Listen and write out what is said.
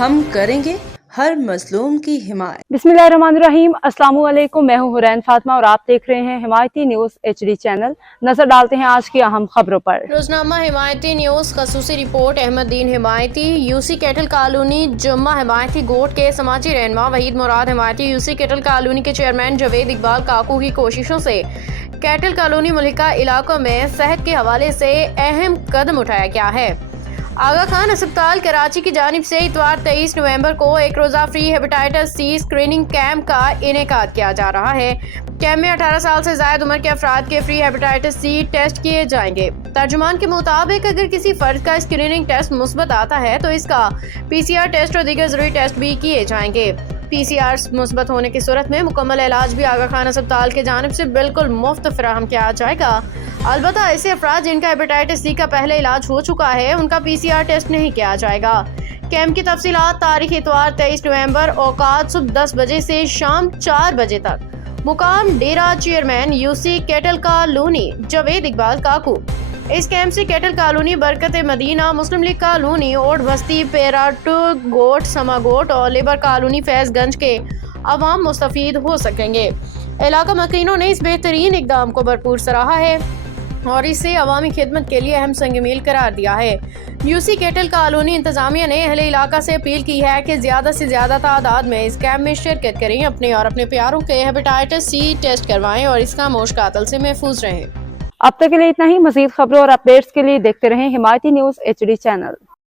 ہم کریں گے ہر مظلوم کی حمایت۔ بسمillahirrahmanirrahیم، السلام علیکم، میں ہوں حرین فاطمہ اور آپ دیکھ رہے ہیں حمایتی نیوز HD چینل۔ نظر ڈالتے ہیں آج کی اہم خبروں پر۔ روزنامہ حمایتی نیوز خصوصی رپورٹ۔ احمد دین حمایتی یوسی کیٹل کالونی جمعہ حمایتی گوٹ کے سماجی رہنما وحید مراد حمایتی یوسی کیٹل کالونی کے چیئرمین جاوید اقبال کاکو کی کوششوں سے کیٹل کالونی ملحقہ علاقوں میں صحت کے حوالے سے اہم قدم اٹھایا گیا ہے۔ آغا خان ہسپتال کراچی کی جانب سے اتوار 23 نومبر کو ایک روزہ free hepatitis C screening camp کا انعقاد کیا جا رہا ہے۔ کیمپ میں 18 سال سے زائد عمر کے افراد کے فری ہیپاٹائٹس سی ٹیسٹ کیے جائیں گے۔ ترجمان کے مطابق اگر کسی فرد کا اسکریننگ ٹیسٹ مثبت آتا ہے تو اس کا PCR ٹیسٹ اور دیگر ضروری ٹیسٹ بھی کیے جائیں گے۔ PCR مثبت ہونے کی صورت میں مکمل علاج بھی آغا خان ہسپتال کی جانب سے بالکل مفت فراہم کیا جائے گا۔ البتہ ایسے افراد جن کا ہیپاٹائٹس سی کا پہلے علاج ہو چکا ہے ان کا PCR ٹیسٹ نہیں کیا جائے گا۔ کیمپ کی تفصیلات تاریخ اتوار 23 نومبر، اوقات صبح 10 بجے سے شام 4 بجے تک، مقام Dera, chairman UC cattle colony Javed Iqbal Kaku. اس کیمپ سے کیٹل کالونی، برکت مدینہ، مسلم لیگ کالونی، اوڈ بستی، پیراٹو گوٹ، سما گوٹ اور لیبر کالونی فیض گنج کے عوام مستفید ہو سکیں گے۔ علاقہ مکینوں نے اس بہترین اقدام کو بھرپور سراہا ہے اور اسے عوامی خدمت کے لیے اہم سنگ میل قرار دیا ہے۔ یوسی کیٹل کالونی انتظامیہ نے اہل علاقہ سے اپیل کی ہے کہ زیادہ سے زیادہ تعداد میں اس کیمپ میں شرکت کریں، اپنے اور اپنے پیاروں کے ہیپاٹائٹس سی ٹیسٹ کروائیں اور اس کا موش قاتل سے محفوظ رہیں۔ اب تک کے لیے اتنا ہی۔ مزید خبروں اور اپڈیٹس کے لیے دیکھتے رہیں حمایتی نیوز HD چینل۔